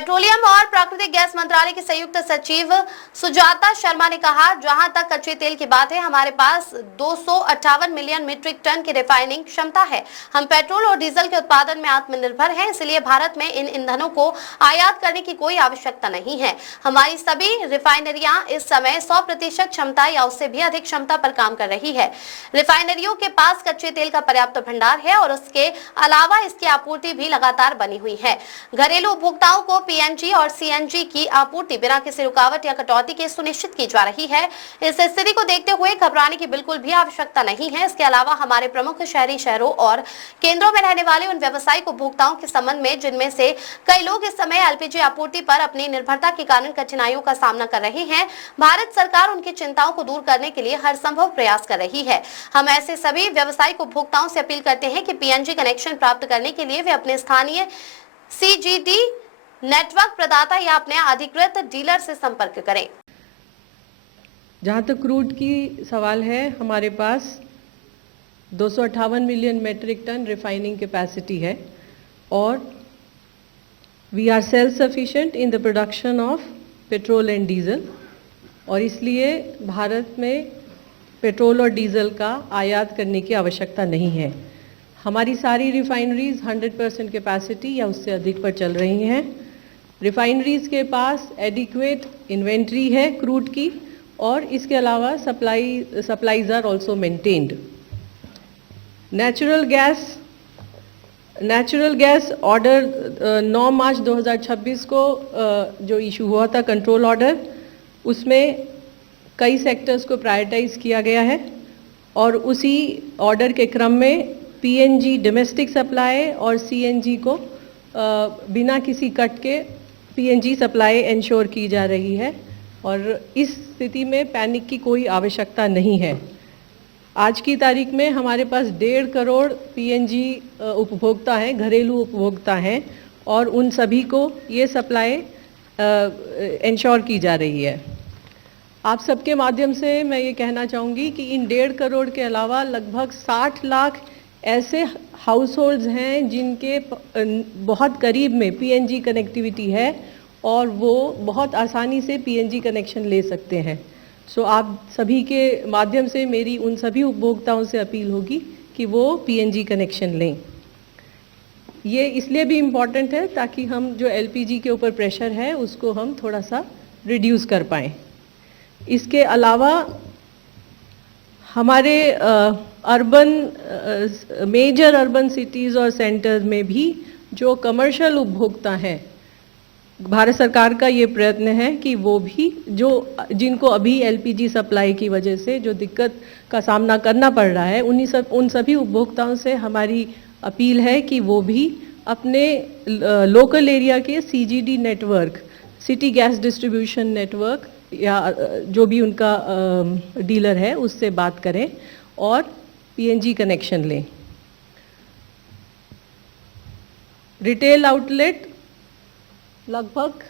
Petroleum और प्राकृतिक gas मंत्रालय की संयुक्त सचिव सुजाता शर्मा ने कहा, जहां तक कच्चे तेल की बात है, हमारे पास 258 मिलियन मीट्रिक टन की रिफाइनिंग क्षमता है। हम पेट्रोल और डीजल के उत्पादन में आत्मनिर्भर हैं, इसलिए भारत में इन ईंधनों को आयात करने की कोई आवश्यकता नहीं है। हमारी सभी रिफाइनरियां इस समय 100% क्षमता या उससे भी अधिक क्षमता पर काम कर रही है। रिफाइनरियों के पास कच्चे तेल का पर्याप्त भंडार है और उसके अलावा इसकी आपूर्ति भी लगातार बनी हुई है। घरेलू उपभोक्ताओं को पीएनजी और सीएनजी की आपूर्ति बिना किसी रुकावट या कटौती के सुनिश्चित की जा रही है। इस स्थिति को देखते हुए घबराने की बिल्कुल भी आवश्यकता नहीं है। इसके अलावा हमारे प्रमुख शहरी शहरों और केंद्रों में रहने वाले उन व्यावसायिक उपभोक्ताओं के संबंध में, जिनमें से कई लोग इस समय एलपीजी आपूर्ति पर अपनी निर्भरता के कारण कठिनाइयों का सामना कर रहे हैं, भारत सरकार उनकी चिंताओं को दूर करने के लिए हर संभव प्रयास कर रही है। हम ऐसे सभी व्यावसायिक उपभोक्ताओं से अपील करते हैं कि पीएनजी कनेक्शन प्राप्त करने के लिए वे अपने स्थानीय सीजीडी नेटवर्क प्रदाता या अपने अधिकृत डीलर से संपर्क करें। जहाँ तक क्रूड की सवाल है, हमारे पास 258 million metric ton refining capacity है और we are self sufficient in the production of petrol and diesel, और इसलिए भारत में पेट्रोल और डीजल का आयात करने की आवश्यकता नहीं है। हमारी सारी रिफाइनरीज 100% कैपेसिटी या उससे अधिक पर चल रही हैं। रिफाइनरीज के पास एडिक्वेट इन्वेंट्री है क्रूड की, और इसके अलावा supplies are also maintained. Natural gas order 9 March 2026 को जो इशू हुआ था, कंट्रोल ऑर्डर, उसमें कई सेक्टर्स को प्रायोरिटाइज किया गया है और उसी ऑर्डर के क्रम में पीएनजी डोमेस्टिक सप्लाई और सीएनजी को बिना किसी कट के पीएनजी सप्लाई इंश्योर की जा रही है, और इस स्थिति में पैनिक की कोई आवश्यकता नहीं है। आज की तारीख में हमारे पास 1.5 करोड़ पीएनजी उपभोक्ता हैं, घरेलू उपभोक्ता हैं, और उन सभी को ये सप्लाई इंश्योर की जा रही है। आप सबके माध्यम से मैं ये कहना चाहूँगी कि इन 1.5 करोड़ के अलावा लगभग 60 लाख ऐसे हाउस होल्ड्स हैं जिनके बहुत करीब में पीएनजी कनेक्टिविटी है और वो बहुत आसानी से पीएनजी कनेक्शन ले सकते हैं। सो आप सभी के माध्यम से मेरी उन सभी उपभोक्ताओं से अपील होगी कि वो पीएनजी कनेक्शन लें। ये इसलिए भी इम्पॉर्टेंट है ताकि हम जो एलपीजी के ऊपर प्रेशर है उसको हम थोड़ा सा रिड्यूस कर पाएँ। इसके अलावा हमारे मेजर अर्बन सिटीज़ और सेंटर्स में भी जो कमर्शियल उपभोक्ता हैं, भारत सरकार का ये प्रयत्न है कि वो भी जिनको अभी एलपीजी सप्लाई की वजह से जो दिक्कत का सामना करना पड़ रहा है, उन सभी उपभोक्ताओं से हमारी अपील है कि वो भी अपने लोकल एरिया के CGD network, city gas distribution network, या जो भी उनका डीलर है उससे बात करें और पीएनजी कनेक्शन लें। रिटेल आउटलेट लगभग